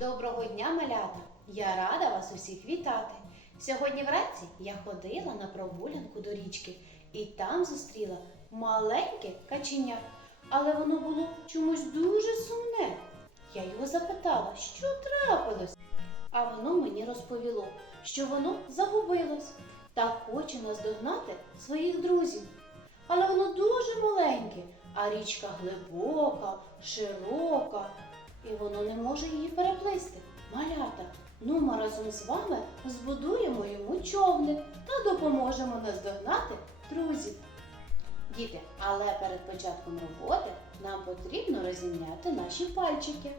Доброго дня, малята! Я рада вас усіх вітати. Сьогодні вранці я ходила на прогулянку до річки і там зустріла маленьке каченя, але воно було чомусь дуже сумне. Я його запитала, що трапилось, а воно мені розповіло, що воно загубилось та хоче наздогнати своїх друзів. Але воно дуже маленьке, а річка глибока, широка, і воно не може її переплисти. Малята, ну ми разом з вами збудуємо йому човник та допоможемо наздогнати друзів. Діти, але перед початком роботи нам потрібно розім'яти наші пальчики.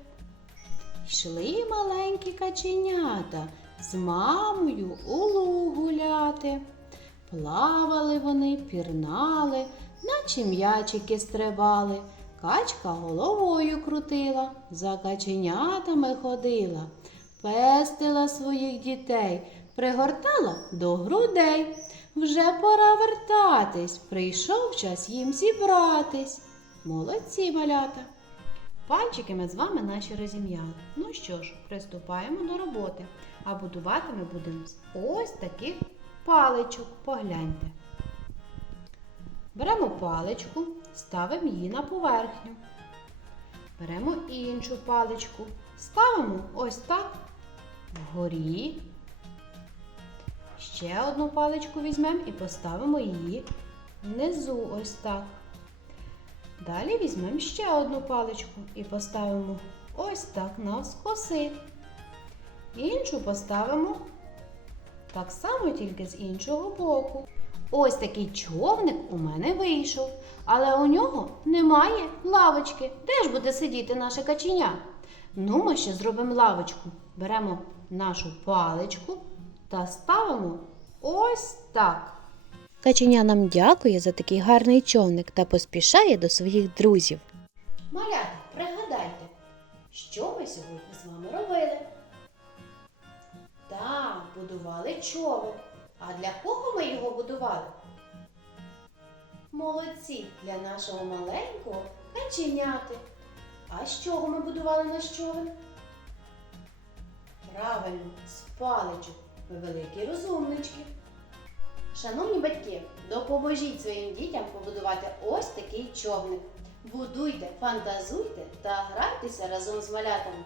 Йшли маленькі каченята з мамою у луг гуляти. Плавали вони, пірнали, наче м'ячики стрибали. Качка головою крутила, за каченятами ходила, пестила своїх дітей, пригортала до грудей. Вже пора вертатись, прийшов час їм зібратись. Молодці малята! Пальчики ми з вами наші розім'яли. Ну що ж, приступаємо до роботи. А будувати ми будемо з ось таких паличок. Погляньте. Беремо паличку, ставимо її на поверхню. Беремо іншу паличку, ставимо ось так вгорі. Ще одну паличку візьмемо і поставимо її внизу ось так. Далі візьмемо ще одну паличку і поставимо ось так навскоси. Іншу поставимо так само, тільки з іншого боку. Ось такий човник у мене вийшов, але у нього немає лавочки. Де ж буде сидіти наше каченя? Ну, ми ще зробимо лавочку. Беремо нашу паличку та ставимо ось так. Каченя нам дякує за такий гарний човник та поспішає до своїх друзів. Малята, пригадайте, що ми сьогодні з вами робили? Так, будували човен. А для кого ми його будували? Молодці для нашого маленького каченяти. А з чого ми будували наш човен? Правильно, з паличок. Ми великі розумнички. Шановні батьки, допоможіть своїм дітям побудувати ось такий човник. Будуйте, фантазуйте та грайтеся разом з малятами.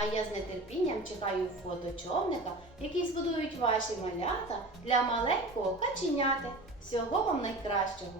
А я з нетерпінням чекаю фото човника, який збудують ваші малята для маленького каченяти. Всього вам найкращого!